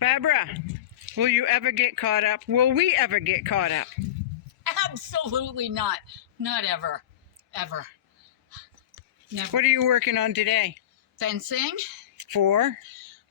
Barbara, will you ever get caught up? Will we ever get caught up? Absolutely not. Not ever. Ever. Never. What are you working on today? Fencing For?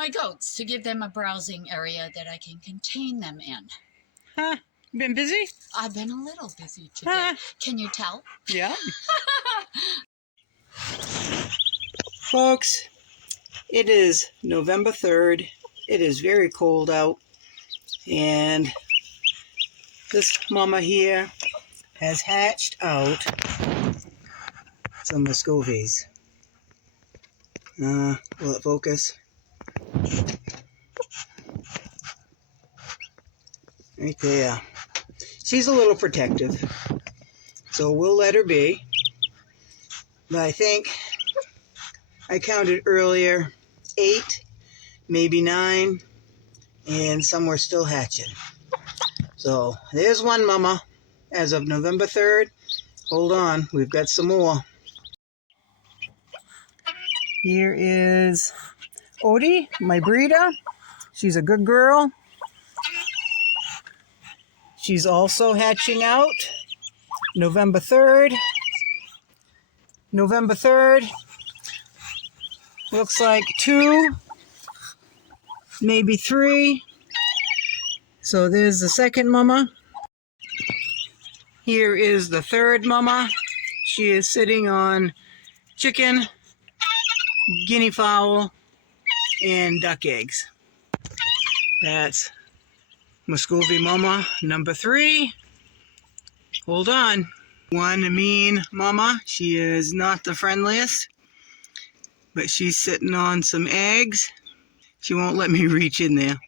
my goats to give them a browsing area that I can contain them in. Huh? Been busy? I've been a little busy today. Huh? Can you tell? Yeah. Folks, it is November 3rd. It is very cold out. And this mama here has hatched out some Muscovies. Will it focus? Right there. She's a little protective, so we'll let her be. But I think I counted earlier 8, maybe 9, and some were still hatching. So there's one mama as of November 3rd. Hold on, we've got some more. Here is Odie, my breeder. She's a good girl. She's also hatching out November 3rd. November 3rd. Looks like 2, maybe 3. So there's the second mama. Here is the third mama. She is sitting on chicken, guinea fowl, and duck eggs. That's Muscovy mama number 3. Hold on. One mean mama. She is not the friendliest, but she's sitting on some eggs. She won't let me reach in there.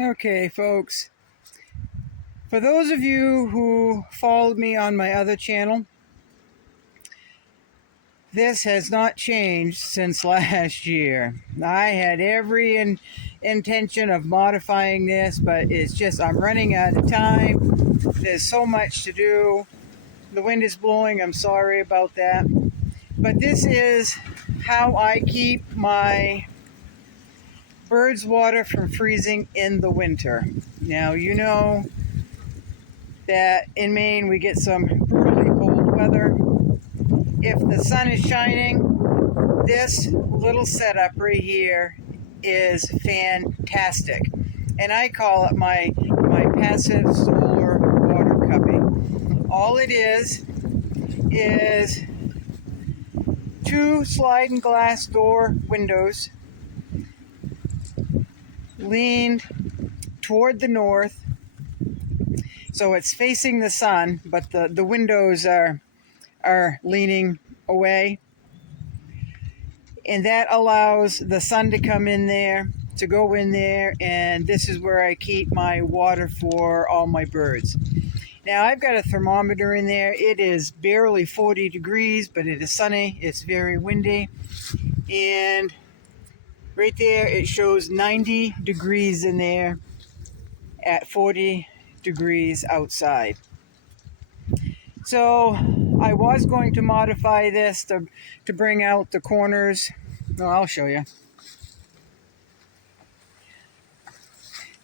Okay, folks. For those of you who followed me on my other channel, this has not changed since last year. I had every intention of modifying this, but it's just I'm running out of time. There's so much to do. The wind is blowing. I'm sorry about that. But this is how I keep my birds' water from freezing in the winter. Now, you know that in Maine we get some brutally cold weather. If the sun is shining, this little setup right here is fantastic. And I call it my passive solar water cubby. All it is 2 sliding glass door windows leaned toward the north, so it's facing the sun, but the windows are leaning away, and that allows the sun to come in there, to go in there, and this is where I keep my water for all my birds. Now I've got a thermometer in there. It is barely 40 degrees, but it is sunny. It's very windy, and right there it shows 90 degrees in there at 40 degrees outside. So I was going to modify this to bring out the corners. Well, I'll show you.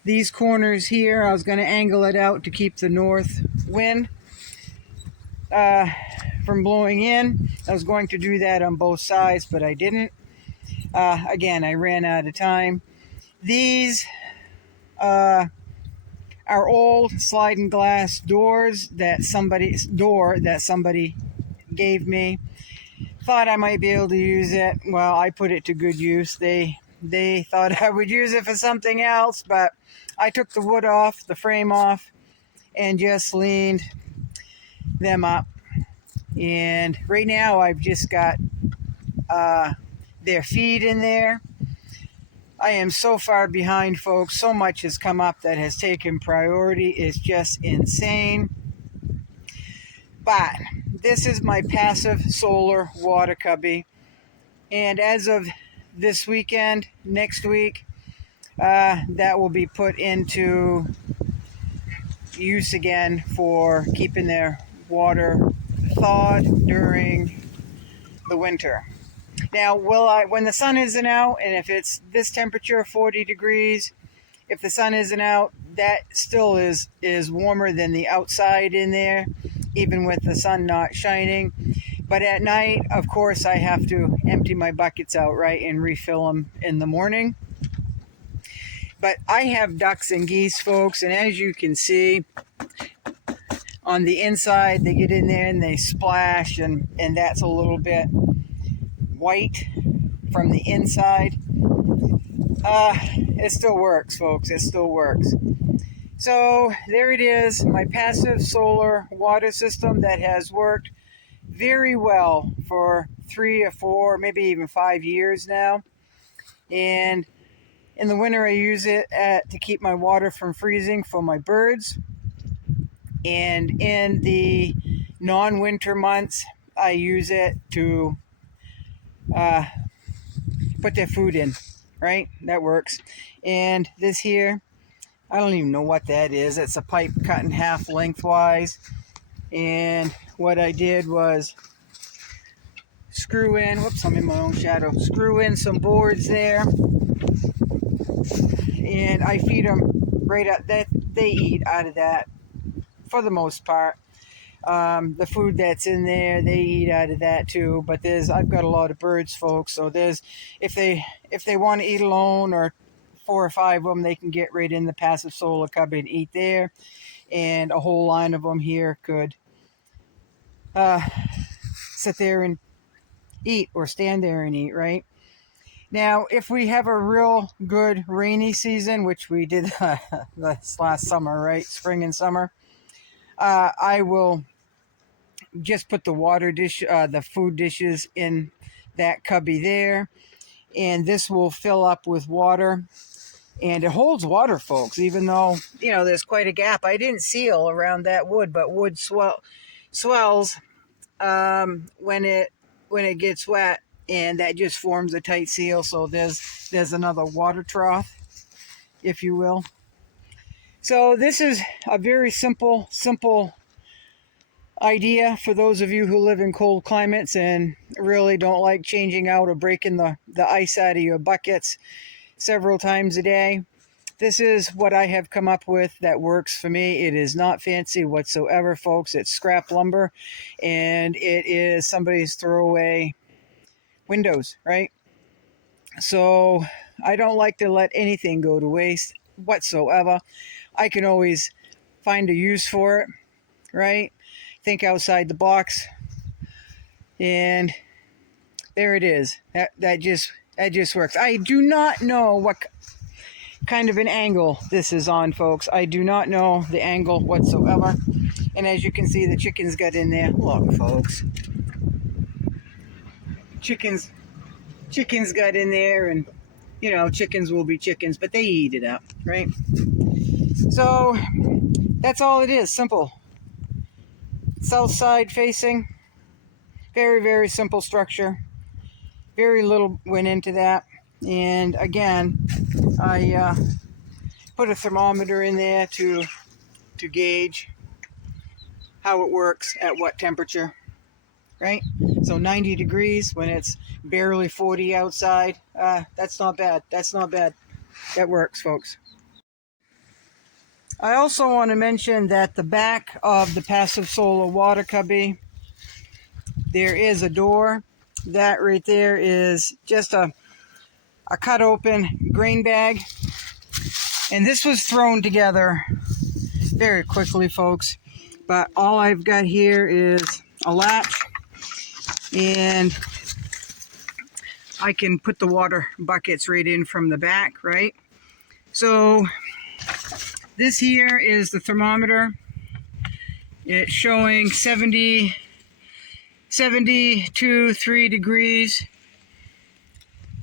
These corners here, I was going to angle it out to keep the north wind from blowing in. I was going to do that on both sides, but I didn't. Again, I ran out of time. These are old sliding glass doors that somebody gave me. Thought I might be able to use it. Well, I put it to good use. They thought I would use it for something else, but I took the wood off, the frame off, and just leaned them up. And right now I've just got their feed in there. I am so far behind, folks. So much has come up that has taken priority. It's just insane. But this is my passive solar water cubby. And as of this weekend, next week, that will be put into use again for keeping their water thawed during the winter. Now, when the sun isn't out, and if it's this temperature, 40 degrees, if the sun isn't out, that still is warmer than the outside in there, even with the sun not shining. But at night, of course, I have to empty my buckets out, right, and refill them in the morning. But I have ducks and geese, folks, and as you can see, on the inside, they get in there and they splash, and that's a little bit white from the inside. It still works, folks. It still works. So there it is, my passive solar water system that has worked very well for 3 or 4, maybe even 5 years now. And in the winter, I use it to keep my water from freezing for my birds. And in the non-winter months, I use it to put their food in, right? That works. And this here, I don't even know what that is. It's a pipe cut in half lengthwise. And what I did was screw in, whoops, I'm in my own shadow, screw in some boards there. And I feed them right up, that they eat out of that for the most part. The food that's in there, they eat out of that too. But I've got a lot of birds, folks. So if they want to eat alone, or 4 or 5 of them, they can get right in the passive solar cubby and eat there. And a whole line of them here could sit there and eat, or stand there and eat, right? Now, if we have a real good rainy season, which we did this last summer, right? Spring and summer, I will just put the water dish, the food dishes in that cubby there, and this will fill up with water. And it holds water, folks, even though, there's quite a gap. I didn't seal around that wood, but wood swells when it gets wet, and that just forms a tight seal. So there's another water trough, if you will. So this is a very simple idea for those of you who live in cold climates and really don't like changing out or breaking the ice out of your buckets several times a day. This is what I have come up with that works for me. It is not fancy whatsoever, folks. It's scrap lumber, and it is somebody's throwaway windows, right? So I don't like to let anything go to waste whatsoever. I can always find a use for it, right? Think outside the box, and there it is. That just works. I do not know what kind of an angle this is on, folks. I do not know the angle whatsoever. And as you can see, the chickens got in there. Look, folks. Chickens got in there, and chickens will be chickens, but they eat it up, right? So that's all it is. Simple. South side facing. Very, very simple structure. Very little went into that. And again, I put a thermometer in there to gauge how it works at what temperature, right? So 90 degrees when it's barely 40 outside. That's not bad. That works, folks. I also want to mention that the back of the passive solar water cubby, there is a door. That right there is just a cut open grain bag. And this was thrown together very quickly, folks. But all I've got here is a latch, and I can put the water buckets right in from the back, right? So this here is the thermometer. It's showing 70 to 3 degrees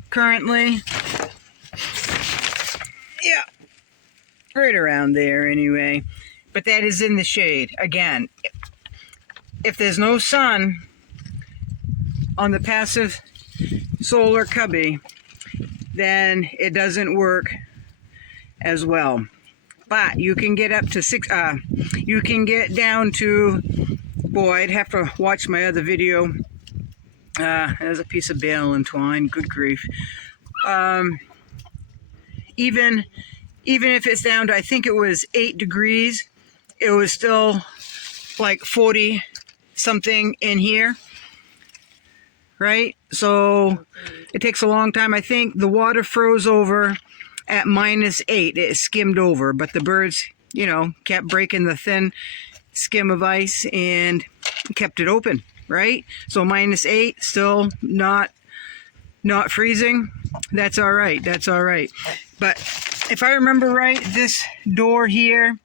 currently. Yeah, right around there anyway. But that is in the shade. Again, if there's no sun on the passive solar cubby, then it doesn't work as well. But you can get up to you can get down to, boy, I'd have to watch my other video. There's a piece of bale and twine, good grief. Even if it's down to, I think it was 8 degrees, it was still like 40 something in here, right? So it takes a long time. I think the water froze over at -8. It skimmed over, but the birds, you know, kept breaking the thin skim of ice and kept it open, right? So -8, still not freezing. That's all right. That's all right. But if I remember right, this door here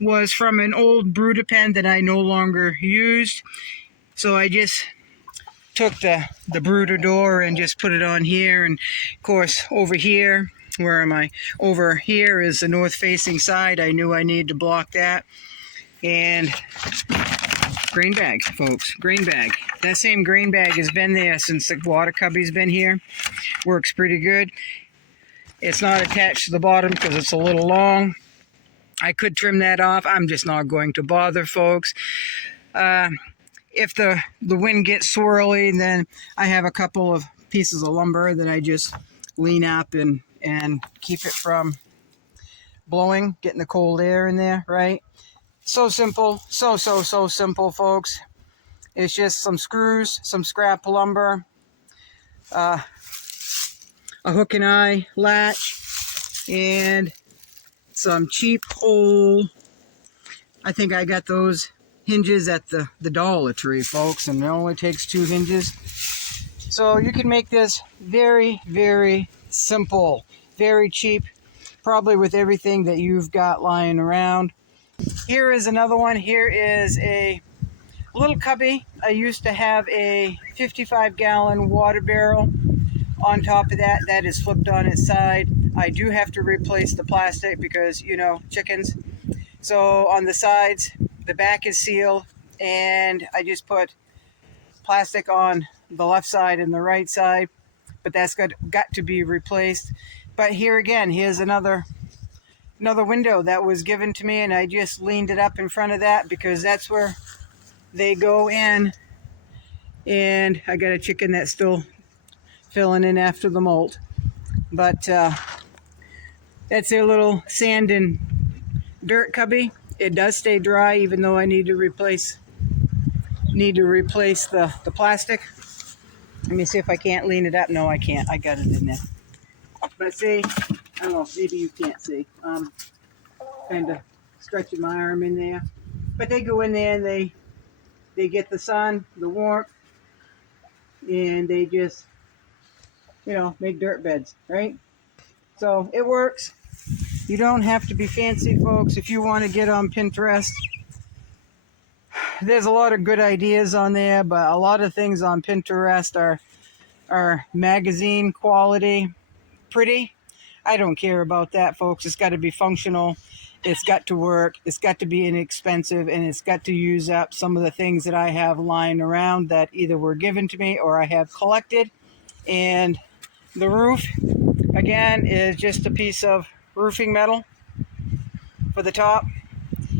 was from an old brooder pen that I no longer used. So I just took the brooder door and just put it on here. And of course, over here, where am I? Over here is the north facing side. I knew I needed to block that. And grain bag, folks, grain bag. That same grain bag has been there since the water cubby's been here. Works pretty good. It's not attached to the bottom because it's a little long. I could trim that off. I'm just not going to bother, folks. If the wind gets swirly, then I have a couple of pieces of lumber that I just lean up and keep it from blowing, getting the cold air in there, right? So simple, so simple, folks. It's just some screws, some scrap lumber, a hook and eye latch, and some cheap old, I think I got those hinges at the Dollar Tree, folks, and it only takes 2 hinges. So you can make this very, very simple, very cheap, probably with everything that you've got lying around. Here is another one. Here is a little cubby. I used to have a 55-gallon water barrel. On top of that, that is flipped on its side. I do have to replace the plastic because, you know, chickens. So on the sides, the back is sealed, and I just put plastic on the left side and the right side, but that's got to be replaced. But here again, here's another window that was given to me, and I just leaned it up in front of that because that's where they go in. And I got a chicken that's still filling in after the molt, but that's their little sand and dirt cubby. It does stay dry, even though I need to replace the plastic. Let me see if I can't lean it up. No, I can't. I got it in there. But see, I don't know, maybe you can't see. Kind of stretching my arm in there. But they go in there and they get the sun, the warmth, and they just, you know, make dirt beds, right? So it works. You don't have to be fancy, folks. If you want to get on Pinterest, there's a lot of good ideas on there, but a lot of things on Pinterest are magazine quality. Pretty. I don't care about that, folks. It's got to be functional. It's got to work. It's got to be inexpensive, and it's got to use up some of the things that I have lying around that either were given to me or I have collected. And the roof, again, is just a piece of roofing metal for the top.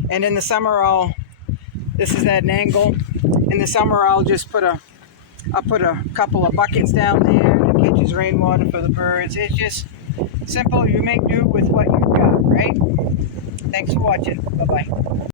And in the summer, this is at an angle. In the summer, I'll just put a couple of buckets down there that catches rainwater for the birds. It's just simple. You make do with what you've got, right? Thanks for watching. Bye-bye.